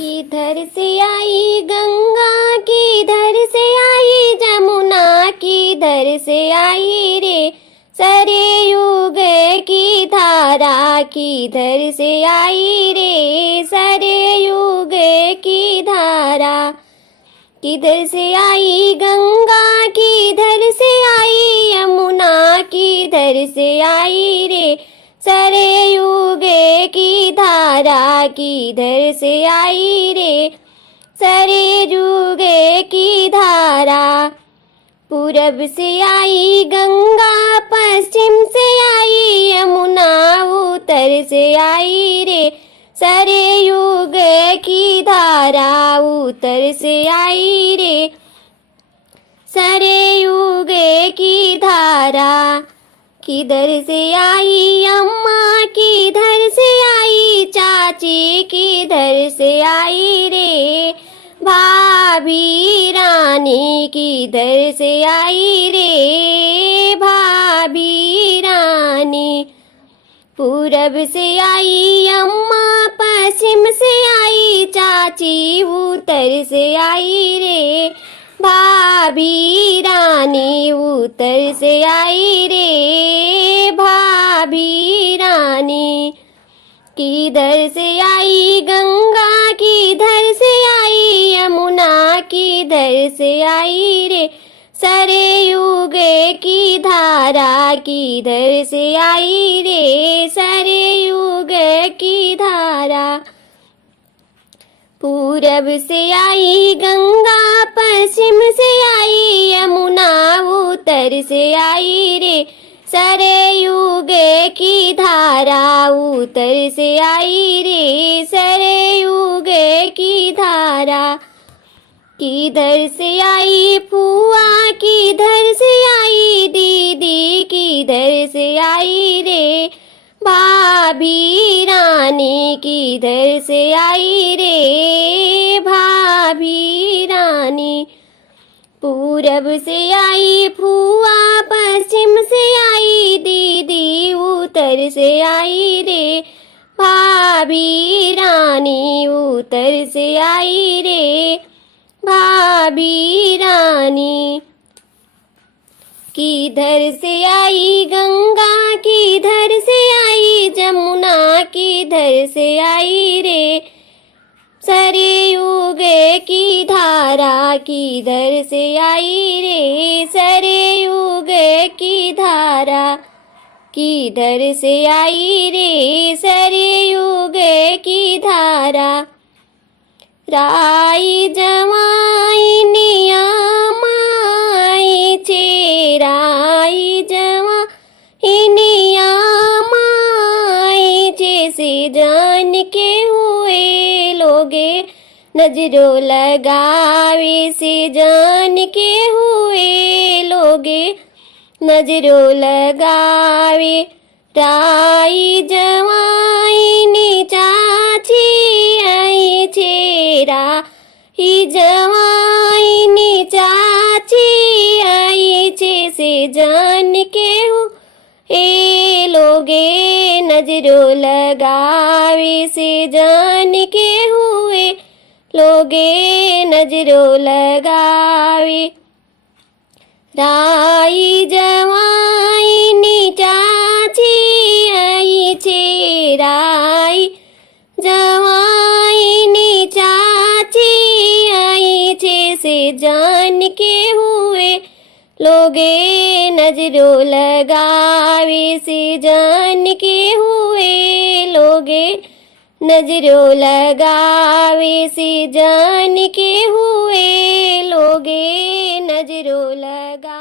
किधर से आई गंगा, किधर से आई जमुना, किधर से आई रे सरयू की धारा, किधर से आई रे सरयू की धारा। किधर से आई गंगा, किधर से आई यमुना, किधर से आई रे सरयू की धारा, किधर से आई रे सरयू की धारा। पूरब से आई गंगा, पश्चिम से आई यमुना, उत्तर से आई रे सरयू की धारा, उत्तर से आई रे सरयू की धारा। किधर से आई अम्मा, किधर से आई चाची, किधर से आई रे भाभी रानी, किधर से आई रे भाभी रानी। पूरब से आई अम्मा, पश्चिम से आई चाची, उत्तर से आई रे भाभी रानी, उत्तर से आई रे भाभी रानी। किधर से आई गंगा, किधर से आई यमुना, किधर से आई रे सरयू की धारा, किधर से आई रे सरयू की धारा। पूरब से आई गंगा, पश्चिम से आई यमुना, उत्तर से आई रे सरयू की धारा, उत्तर से आई रे सरयू की धारा। किधर से आई फुआ, किधर से आई दीदी, किधर से आई रे भाभी रानी, किधर से आई रे भाभी रानी। पूरब से आई फुआ, पश्चिम से आई दीदी, उत्तर से आई रे भाभी रानी, उत्तर से आई रे भाभी रानी। किधर से आई गंगा, किधर से आई जमुना, किधर से आई रे सरयू की धारा, किधर से आई रे सरयू की धारा, किधर से आई रे सरयू की धारा। राई जवाई नियामाई छे, राई जवाई नियामाई छे, से जान के हुए लोगे नजरों लगावे, से जान के हुए लोगे नजरों लगावे। राई जवाई नी चाची आई छे, राई जवाई नी चाची आई छे, से जान के ए लोगे नजरों लगावे, से जान के हुए लोगे नजरों लगावे। राई जवाई नी चाची आई छे, राई जवाई नी चाची आई छे, से जान के हुए लोगे नजरों लगावे, से जान के हुए लोगे नजरों लगावे, से जान के हुए लोगे नजरों लगा।